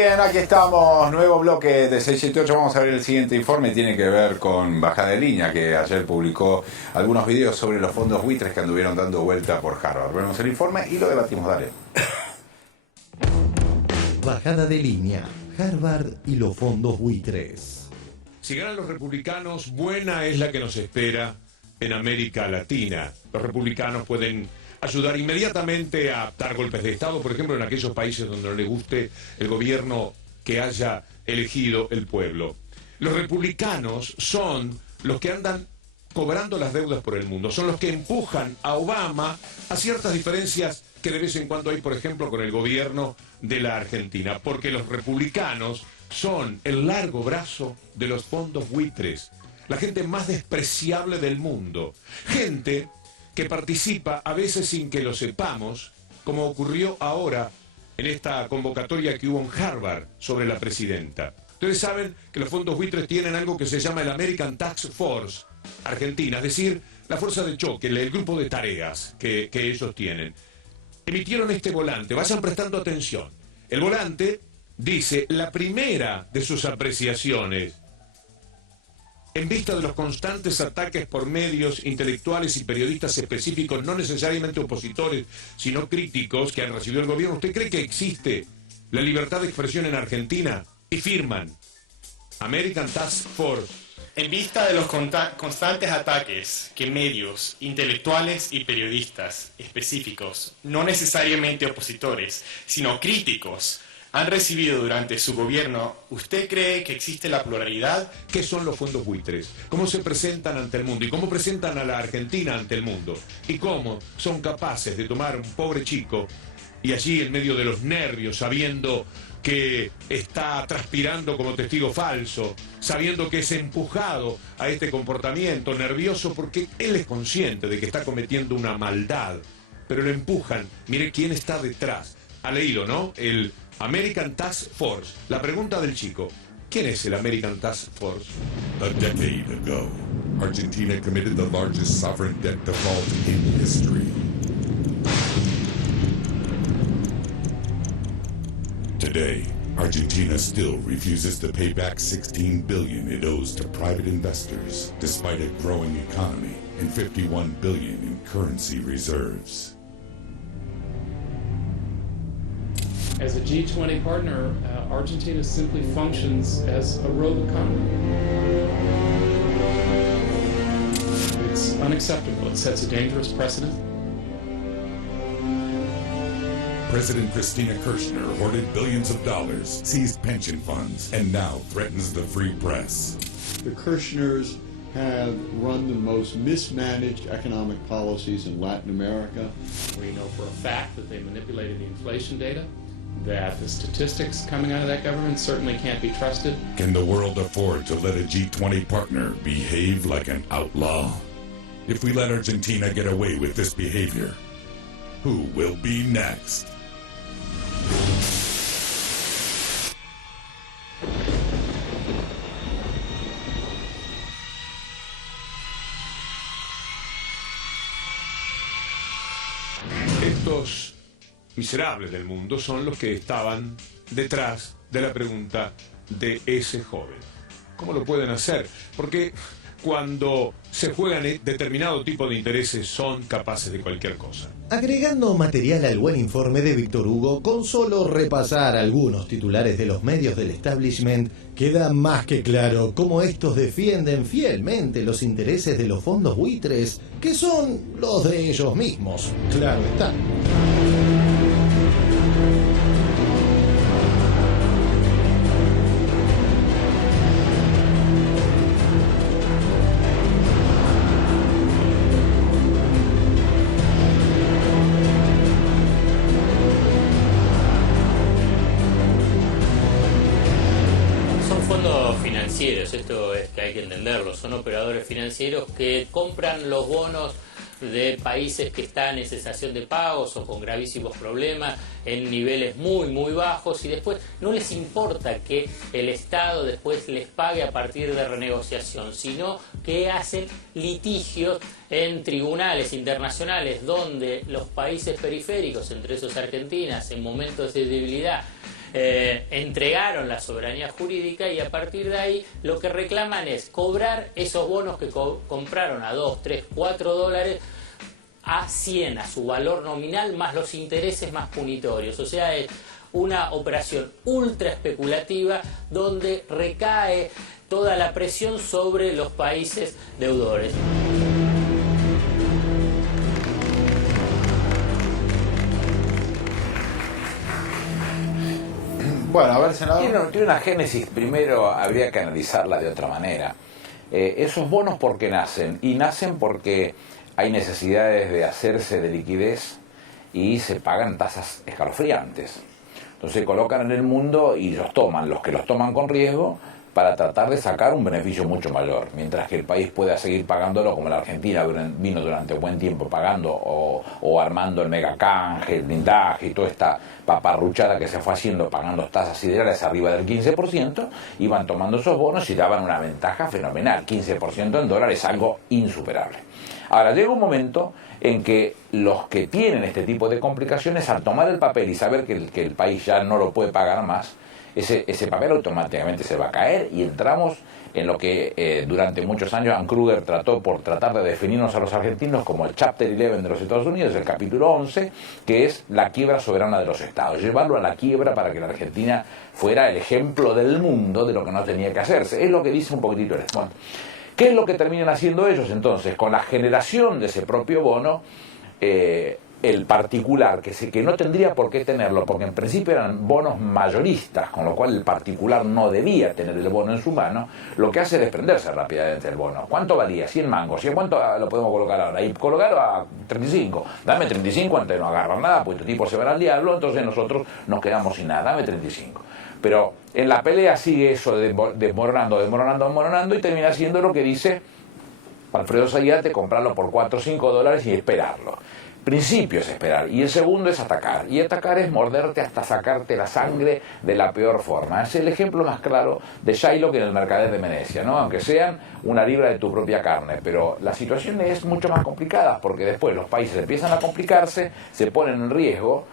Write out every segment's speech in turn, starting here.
bien, aquí estamos, nuevo bloque de 678. Vamos a ver el siguiente informe, tiene que ver con Bajada de Línea, que ayer publicó algunos videos sobre los fondos buitres que anduvieron dando vuelta por Harvard. Vemos el informe y lo debatimos, dale. Bajada de Línea, Harvard y los fondos buitres. Si ganan los republicanos, buena es la que nos espera en América Latina. Los republicanos pueden ayudar inmediatamente a dar golpes de Estado, por ejemplo, en aquellos países donde no les guste el gobierno que haya elegido el pueblo. Los republicanos son los que andan cobrando las deudas por el mundo, son los que empujan a Obama a ciertas diferencias que de vez en cuando hay, por ejemplo, con el gobierno de la Argentina, porque los republicanos son el largo brazo de los fondos buitres, la gente más despreciable del mundo, gente que participa a veces sin que lo sepamos, como ocurrió ahora en esta convocatoria que hubo en Harvard sobre la presidenta. Ustedes saben que los fondos buitres tienen algo que se llama el American Task Force Argentina, es decir, la fuerza de choque, el grupo de tareas que ellos tienen. Emitieron este volante, vayan prestando atención. El volante dice la primera de sus apreciaciones. En vista de los constantes ataques por medios intelectuales y periodistas específicos, no necesariamente opositores, sino críticos que han recibido el gobierno, ¿usted cree que existe la libertad de expresión en Argentina? Y firman American Task Force. En vista de los constantes ataques que medios intelectuales y periodistas específicos, no necesariamente opositores, sino críticos, han recibido durante su gobierno, ¿usted cree que existe la pluralidad? ¿Qué son los fondos buitres? ¿Cómo se presentan ante el mundo? ¿Y cómo presentan a la Argentina ante el mundo? ¿Y cómo son capaces de tomar a un pobre chico y allí en medio de los nervios, sabiendo que está transpirando como testigo falso, sabiendo que es empujado a este comportamiento nervioso porque él es consciente de que está cometiendo una maldad, pero lo empujan? Mire quién está detrás. Ha leído, ¿no? El American Task Force. La pregunta del chico: ¿quién es el American Task Force? A decade ago, Argentina committed the largest sovereign debt default in history. Today, Argentina still refuses to pay back $16 billion it owes to private investors, despite a growing economy and $51 billion in currency reserves. As a G20 partner, Argentina simply functions as a rogue economy. It's unacceptable. It sets a dangerous precedent. President Cristina Kirchner hoarded billions of dollars, seized pension funds, and now threatens the free press. The Kirchners have run the most mismanaged economic policies in Latin America. We know for a fact that they manipulated the inflation data, that the statistics coming out of that government certainly can't be trusted. Can the world afford to let a G20 partner behave like an outlaw? If we let Argentina get away with this behavior, who will be next? Estos miserables del mundo son los que estaban detrás de la pregunta de ese joven. ¿Cómo lo pueden hacer? Porque cuando se juegan determinado tipo de intereses son capaces de cualquier cosa. Agregando material al buen informe de Víctor Hugo, con solo repasar algunos titulares de los medios del establishment, queda más que claro cómo estos defienden fielmente los intereses de los fondos buitres, que son los de ellos mismos, claro está. Esto es que hay que entenderlo, son operadores financieros que compran los bonos de países que están en cesación de pagos o con gravísimos problemas en niveles muy bajos, y después no les importa que el Estado después les pague a partir de renegociación, sino que hacen litigios en tribunales internacionales donde los países periféricos, entre esos Argentina, en momentos de debilidad, entregaron la soberanía jurídica y a partir de ahí lo que reclaman es cobrar esos bonos que compraron a 2, 3, 4 dólares a 100, a su valor nominal, más los intereses más punitorios. O sea, es una operación ultra especulativa donde recae toda la presión sobre los países deudores. Bueno, a ver, senador. Tiene una génesis, primero habría que analizarla de otra manera. Esos bonos, ¿por qué nacen? Y nacen porque hay necesidades de hacerse de liquidez y se pagan tasas escalofriantes. Entonces se colocan en el mundo y los que los toman con riesgo, para tratar de sacar un beneficio mucho mayor, mientras que el país pueda seguir pagándolo, como la Argentina vino durante un buen tiempo pagando o armando el megacanje, el blindaje y toda esta paparruchada que se fue haciendo, pagando tasas siderales arriba del 15%, iban tomando esos bonos y daban una ventaja fenomenal. 15% en dólares, algo insuperable. Ahora, llega un momento en que los que tienen este tipo de complicaciones, al tomar el papel y saber que el país ya no lo puede pagar más, ese papel automáticamente se va a caer y entramos en lo que durante muchos años Ann Kruger trató por tratar de definirnos a los argentinos como el Chapter 11 de los Estados Unidos, el capítulo 11, que es la quiebra soberana de los estados, llevarlo a la quiebra para que la Argentina fuera el ejemplo del mundo de lo que no tenía que hacerse. Es lo que dice un poquitito el Bueno, ¿qué es lo que terminan haciendo ellos entonces? Con la generación de ese propio bono, el particular, que no tendría por qué tenerlo, porque en principio eran bonos mayoristas, con lo cual el particular no debía tener el bono en su mano, lo que hace es desprenderse rápidamente del bono. ¿Cuánto valía? 100 mangos. ¿Y cuánto lo podemos colocar ahora? Y colocarlo a 35. Dame 35 antes de no agarrar nada, pues tu tipo se va al diablo, entonces nosotros nos quedamos sin nada. Dame 35. Pero en la pelea sigue eso desmoronando y termina siendo lo que dice Alfredo Zayate, comprarlo por 4 o 5 dólares y esperarlo. Principio es esperar, y el segundo es atacar, y atacar es morderte hasta sacarte la sangre de la peor forma. Es el ejemplo más claro de Shylock en el mercader de Venecia, ¿no? Aunque sean una libra de tu propia carne, pero la situación es mucho más complicada, porque después los países empiezan a complicarse, se ponen en riesgo,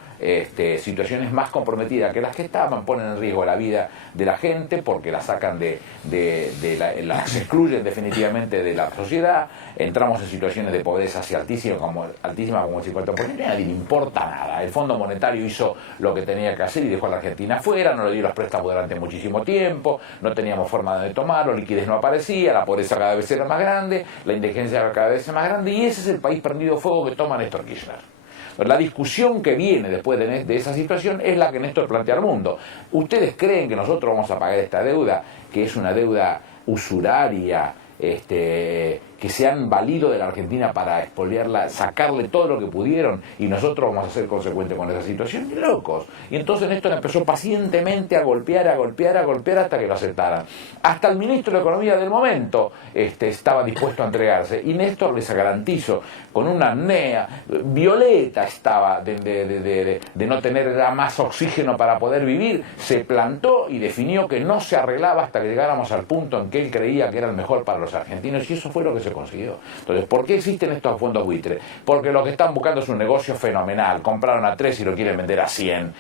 situaciones más comprometidas que las que estaban, ponen en riesgo la vida de la gente porque la sacan las excluyen definitivamente de la sociedad, entramos en situaciones de pobreza así altísima como el 50%, y a nadie le importa nada. El Fondo Monetario hizo lo que tenía que hacer y dejó a la Argentina afuera, no le dio los préstamos durante muchísimo tiempo, no teníamos forma de tomarlo, liquidez no aparecía, la pobreza cada vez era más grande, la indigencia era cada vez más grande, y ese es el país prendido fuego que toma Néstor Kirchner. La discusión que viene después de esa situación es la que Néstor plantea al mundo. ¿Ustedes creen que nosotros vamos a pagar esta deuda, que es una deuda usuraria, que se han valido de la Argentina para expoliarla, sacarle todo lo que pudieron, y nosotros vamos a ser consecuentes con esa situación? ¡Locos! Y entonces Néstor empezó pacientemente a golpear hasta que lo aceptaran. Hasta el ministro de Economía del momento estaba dispuesto a entregarse, y Néstor, les garantizo, con una apnea violeta estaba de no tener ya más oxígeno para poder vivir, se plantó y definió que no se arreglaba hasta que llegáramos al punto en que él creía que era el mejor para los argentinos, y eso fue lo que se consiguió. Entonces, ¿por qué existen estos fondos buitres? Porque lo que están buscando es un negocio fenomenal. Compraron a 3 y lo quieren vender a 100.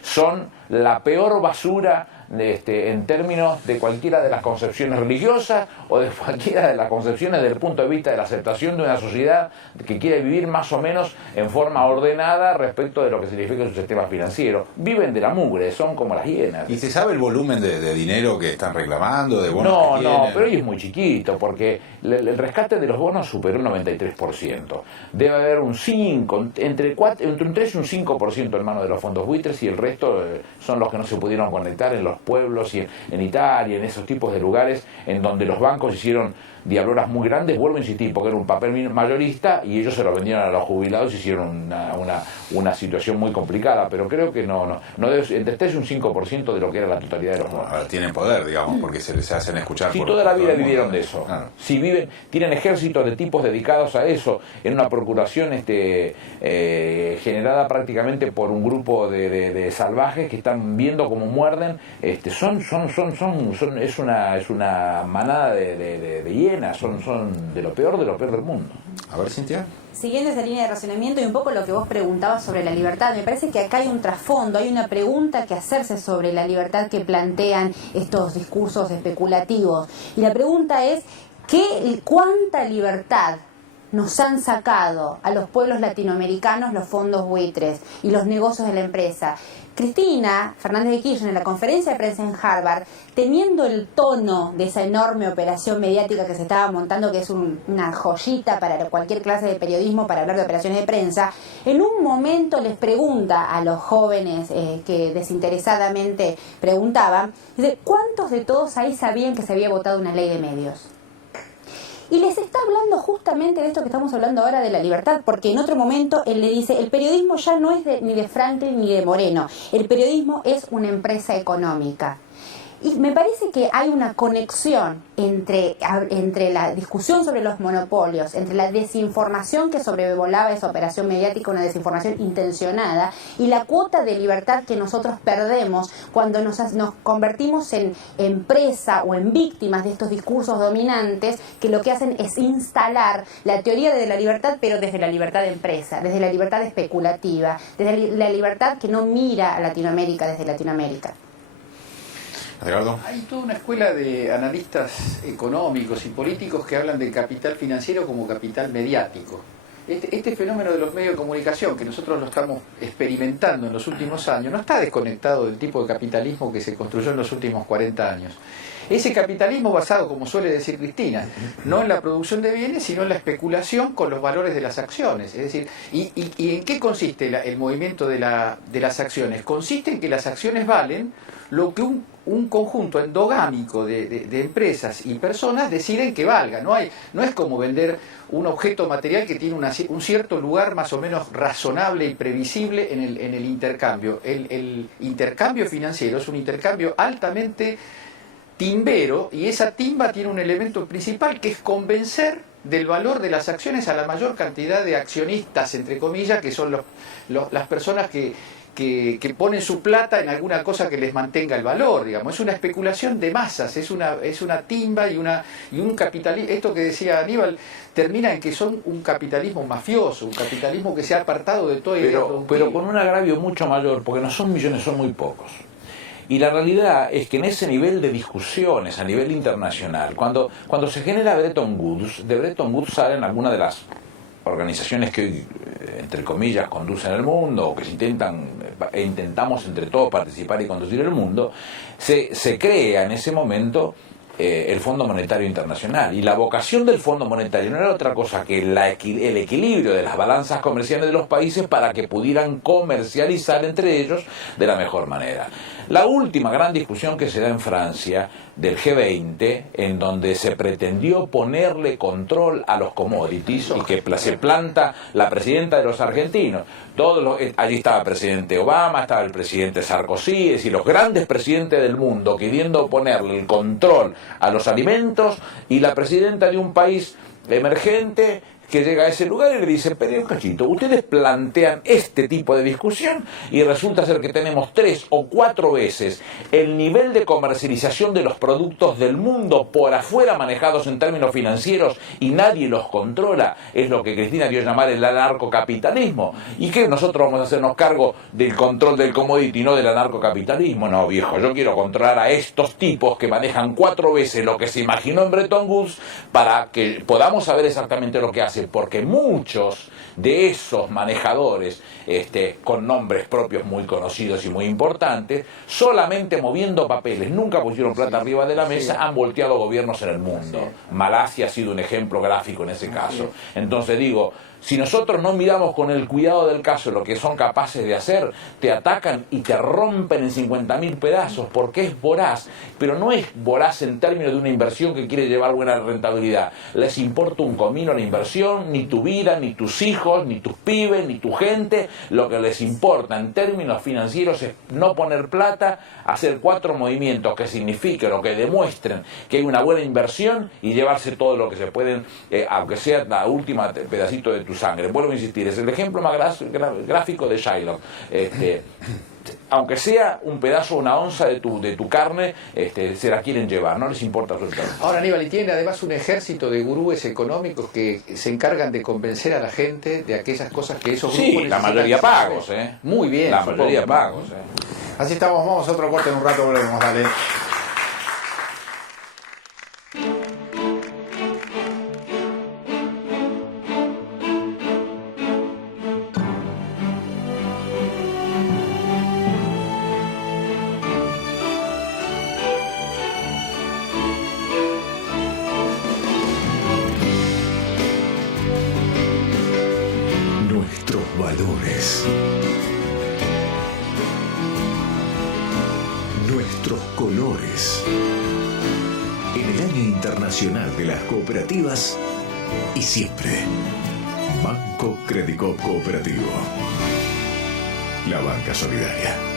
Son la peor basura en términos de cualquiera de las concepciones religiosas o de cualquiera de las concepciones desde el punto de vista de la aceptación de una sociedad que quiere vivir más o menos en forma ordenada respecto de lo que significa su sistema financiero. Viven de la mugre, son como las hienas. ¿Y se sabe el volumen de dinero que están reclamando, de bonos que tienen? No, pero hoy es muy chiquito, porque el rescate de los bonos superó el 93%. Debe haber un 5, entre un 3 y un 5% en manos de los fondos buitres, y el resto son los que no se pudieron conectar en los pueblos y en Italia, en esos tipos de lugares en donde los bancos hicieron diabloras muy grandes. Vuelvo a insistir, porque era un papel mayorista y ellos se lo vendieron a los jubilados y hicieron una situación muy complicada, pero creo que no debe, entre 3 y un 5% de lo que era la totalidad de los bonos. Ahora tienen poder, digamos, porque se les hacen escuchar. Si toda la vida vivieron de eso, claro. Si tienen ejércitos de tipos dedicados a eso, en una procuración generada prácticamente por un grupo de salvajes que están viendo cómo muerden, es una manada de hienas. ballenas, son de lo peor del mundo. A ver, Cintia. Siguiendo esa línea de razonamiento y un poco lo que vos preguntabas sobre la libertad, me parece que acá hay un trasfondo, hay una pregunta que hacerse sobre la libertad que plantean estos discursos especulativos. Y la pregunta es, ¿cuánta libertad nos han sacado a los pueblos latinoamericanos los fondos buitres y los negocios de la empresa? Cristina Fernández de Kirchner, en la conferencia de prensa en Harvard, teniendo el tono de esa enorme operación mediática que se estaba montando, que es una joyita para cualquier clase de periodismo para hablar de operaciones de prensa, en un momento les pregunta a los jóvenes que desinteresadamente preguntaban, dice, ¿cuántos de todos ahí sabían que se había votado una ley de medios? Y les está hablando justamente de esto que estamos hablando ahora, de la libertad, porque en otro momento él le dice, el periodismo ya no es ni de Franklin ni de Moreno, el periodismo es una empresa económica. Y me parece que hay una conexión entre la discusión sobre los monopolios, entre la desinformación que sobrevolaba esa operación mediática, una desinformación intencionada, y la cuota de libertad que nosotros perdemos cuando nos convertimos en empresa o en víctimas de estos discursos dominantes que lo que hacen es instalar la teoría de la libertad, pero desde la libertad de empresa, desde la libertad especulativa, desde la libertad que no mira a Latinoamérica desde Latinoamérica. Gerardo. Hay toda una escuela de analistas económicos y políticos que hablan del capital financiero como capital mediático. Este fenómeno de los medios de comunicación, que nosotros lo estamos experimentando en los últimos años, no está desconectado del tipo de capitalismo que se construyó en los últimos 40 años. Ese capitalismo basado, como suele decir Cristina, no en la producción de bienes, sino en la especulación con los valores de las acciones. Es decir, ¿y en qué consiste el movimiento de las acciones? Consiste en que las acciones valen lo que un conjunto endogámico de empresas y personas deciden que valga. No es como vender un objeto material que tiene un cierto lugar más o menos razonable y previsible en el intercambio. El intercambio financiero es un intercambio altamente timbero, y esa timba tiene un elemento principal que es convencer del valor de las acciones a la mayor cantidad de accionistas, entre comillas, que son las personas que ponen su plata en alguna cosa que les mantenga el valor, digamos. Es una especulación de masas, es una timba y un capitalismo. Esto que decía Aníbal termina en que son un capitalismo mafioso, un capitalismo que se ha apartado de todo pero con un agravio mucho mayor, porque no son millones, son muy pocos. Y la realidad es que en ese nivel de discusiones a nivel internacional, cuando se genera Bretton Woods, de Bretton Woods salen algunas de las organizaciones que hoy, entre comillas, conducen el mundo, o que intentamos entre todos participar y conducir el mundo, se crea en ese momento el Fondo Monetario Internacional, y la vocación del Fondo Monetario no era otra cosa que el equilibrio de las balanzas comerciales de los países para que pudieran comercializar entre ellos de la mejor manera. La última gran discusión que se da en Francia del G20, en donde se pretendió ponerle control a los commodities, y que se planta la presidenta de los argentinos, allí estaba el presidente Obama, estaba el presidente Sarkozy, es decir, los grandes presidentes del mundo queriendo ponerle el control a los alimentos, y la presidenta de un país emergente que llega a ese lugar y le dice, pero un cachito, ustedes plantean este tipo de discusión y resulta ser que tenemos 3 o 4 veces el nivel de comercialización de los productos del mundo por afuera manejados en términos financieros y nadie los controla. Es lo que Cristina dio a llamar el anarcocapitalismo. ¿Y qué? ¿Nosotros vamos a hacernos cargo del control del commodity, no del anarcocapitalismo? No, viejo, yo quiero controlar a estos tipos que manejan 4 veces lo que se imaginó en Bretton Woods para que podamos saber exactamente lo que hacen. Porque muchos de esos manejadores con nombres propios muy conocidos y muy importantes, solamente moviendo papeles, nunca pusieron plata arriba de la mesa, han volteado gobiernos en el mundo. Malasia ha sido un ejemplo gráfico en ese caso. Entonces digo, si nosotros no miramos con el cuidado del caso lo que son capaces de hacer, te atacan y te rompen en 50.000 pedazos, porque es voraz, pero no es voraz en términos de una inversión que quiere llevar buena rentabilidad. Les importa un comino la inversión, ni tu vida, ni tus hijos, ni tus pibes, ni tu gente. Lo que les importa en términos financieros es no poner plata, hacer 4 movimientos que signifiquen o que demuestren que hay una buena inversión y llevarse todo lo que se pueden, aunque sea la última pedacito de tu sangre. Vuelvo a insistir, es el ejemplo más gráfico de Shylock. aunque sea un pedazo, una onza de tu carne, se la quieren llevar, no les importa absolutamente. Ahora, Aníbal, y tiene además un ejército de gurúes económicos que se encargan de convencer a la gente de aquellas cosas que esos grupos Sí, la mayoría pagos, Muy bien. La mayoría pagos, Así estamos, vamos a otro corte, en un rato volvemos, dale. Nuestros valores, nuestros colores. En el Año Internacional de las Cooperativas y siempre, Banco Credicop Cooperativo. La banca solidaria.